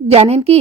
জানেন কি,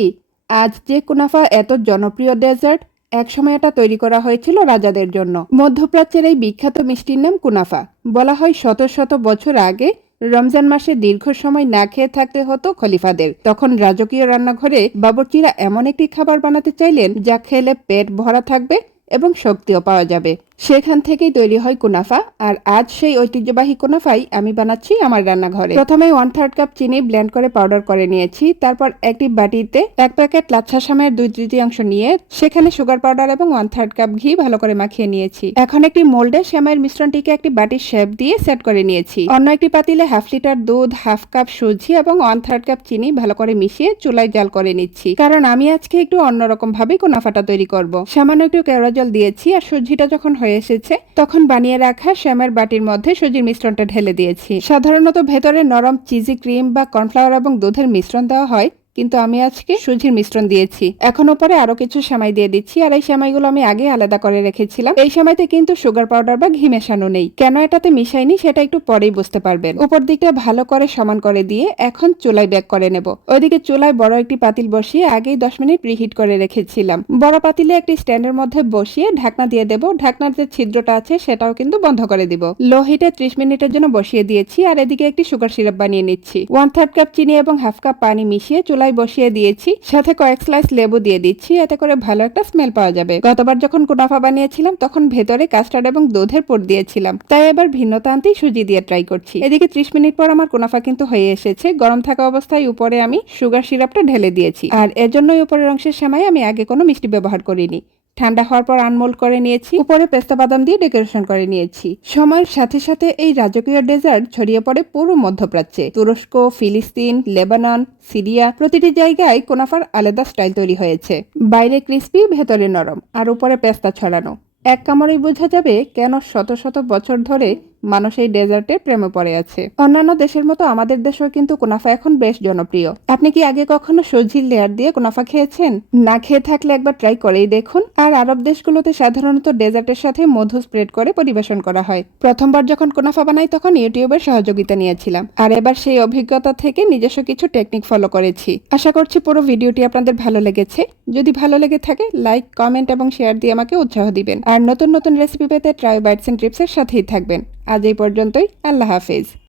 আজ যে কুনাফা এত জনপ্রিয় ডেজার্ট, একসময় এটা তৈরি করা হয়েছিল রাজাদের জন্য। মধ্যপ্রাচ্যের এই বিখ্যাত মিষ্টির নাম কুনাফা। বলা হয় শত শত বছর আগে রমজান মাসে দীর্ঘ সময় না খেয়ে থাকতে হতো খলিফাদের। তখন রাজকীয় রান্নাঘরে বাবুর্চিরা এমন একটি খাবার বানাতে চাইলেন যা খেলে পেট ভরা থাকবে এবং শক্তিও পাওয়া যাবে। সেখান থেকেই তৈরি হয় কুনাফা। আর আজ সেই ঐতিহ্যবাহী কুনাফাই আমি বানাচ্ছি আমার রান্নাঘরে। প্রথমে 1/3 কাপ চিনি ব্লেন্ড করে পাউডার করে নিয়েছি। তারপর একটি বাটিতে 1 প্যাকেট লাচ্ছা সামের 2/3 নিয়ে সেখানে সুগার পাউডার এবং 1/3 কাপ ঘি ভালো করে মাখিয়ে নিয়েছি। এখন একটি মোল্ডে সেমাইয়ের মিশ্রণটিকে একটি বাটির শেপ দিয়ে সেট করে নিয়েছি। অন্য একটি পাতিলে 1/2 লিটার দুধ, 1/2 কাপ সুজি এবং 1/3 কাপ চিনি ভালো করে মিশিয়ে চুলায় জাল করে নিচ্ছি, কারণ আমি আজকে একটু অন্যরকম ভাবে কুনাফাটা তৈরি করব। সামান্য একটু কেওড়া জল দিয়েছি আর সুজিটা যখন হয়ে এসেছে তখন বানিয়ে রাখা শ্যামের বাটির মধ্যে সুজির মিশ্রণটা ঢেলে দিয়েছি। সাধারণত ভেতরে নরম চিজি ক্রিম বা কর্নফ্লাওয়ার এবং দুধের মিশ্রণ দেওয়া হয়, কিন্তু আমি আজকে সুজির মিশ্রণ দিয়েছি। এখন উপরে আরো কিছু সেমাই দিয়ে দিচ্ছি। আর এই সেমাইগুলো আমি আগে আলাদা করে রেখেছিলাম। এই সেমাইতে কিন্তু সুগার পাউডার বা ঘি মেশানো নেই। কেন এটাতে মিশাইনি সেটা একটু পরেই বুঝতে পারবেন। উপর দিকটা ভালো করে সমান করে দিয়ে এখন চুলায় বেক করে নেব। ওইদিকে চুলায় বড় একটি পাতিল বসিয়ে আগেই 10 মিনিট প্রিহিট করে রেখেছিলাম। বড় পাতিলে একটি স্ট্যান্ডের মধ্যে বসিয়ে ঢাকনা দিয়ে দেব। ঢাকনার যে ছিদ্রটা আছে সেটাও কিন্তু বন্ধ করে দিব। লো হিটে 30 মিনিটের জন্য বসিয়ে দিয়েছি। আর এদিকে একটি সুগার সিরাপ বানিয়ে নিচ্ছি। 1/3 কাপ চিনি এবং 1/2 কাপ পানি মিশিয়ে চুলায় বসিয়ে দিয়েছি। সাথে কয়েক স্লাইস লেবু দিয়ে দিচ্ছি, এতে করে ভালো একটা স্মেল পাওয়া যাবে। গতবার যখন কুনাফা বানিয়েছিলাম তখন ভেতরে কাস্টার্ড এবং দুধের পুর দিয়েছিলাম, তাই এবার ভিন্নতা আনতেই সুজি দিয়ে ট্রাই করছি। এদিকে 30 মিনিট পর আমার কুনাফা কিন্তু হয়ে এসেছে। গরম থাকা অবস্থায় উপরে আমি সুগার সিরাপটা ঢেলে দিয়েছি। আর এজন্যই উপরের অংশের সেমাই আমি আগে কোনো মিষ্টি ব্যবহার করিনি। ঠান্ডা হওয়ার পর আনমোল্ড করে নিয়েছি। উপরে পেস্তা বাদাম দিয়ে ডেকোরেশন করে নিয়েছি। সময়ের সাথে সাথে এই রাজকীয় ডেজার্ট ছড়িয়ে পড়ে পুরো মধ্যপ্রাচ্যে। তুরস্ক, ফিলিস্তিন, লেবানন, সিরিয়া, প্রতিটি জায়গায় কুনাফার আলাদা স্টাইল তৈরি হয়েছে। বাইরে ক্রিস্পি, ভেতরে নরম, আর উপরে পেস্তা ছড়ানো। এক কামড়েই বোঝা যাবে কেন শত শত বছর ধরে মানুষ এই ডেজার্টের প্রেমে পড়ে আছে। অন্যান্য দেশের মতো আমাদের দেশেও কিন্তু কুনাফা এখন বেশ জনপ্রিয়। আপনি কি আগে কখনো সুজির লেয়ার দিয়ে কুনাফা খেয়েছেন? না খেয়ে থাকলে একবার ট্রাই করেই দেখুন। আর আরব দেশগুলোতে সাধারণত ডেজার্টের সাথে মধু স্প্রেড করে পরিবেশন করা হয়। প্রথমবার যখন কুনাফা বানাই তখন ইউটিউবের সহযোগিতা নিয়েছিলাম, আর এবার সেই অভিজ্ঞতা থেকে নিজস্ব কিছু টেকনিক ফলো করেছি। আশা করছি পুরো ভিডিওটি আপনাদের ভালো লেগেছে। যদি ভালো লেগে থাকে লাইক, কমেন্ট এবং শেয়ার দিয়ে আমাকে উৎসাহ দিবেন। আর নতুন নতুন রেসিপি পেতে ট্রাই বাইটস এন্ড টিপসের সাথেই থাকবেন। আজ এই পর্যন্তই। আল্লাহ হাফেজ।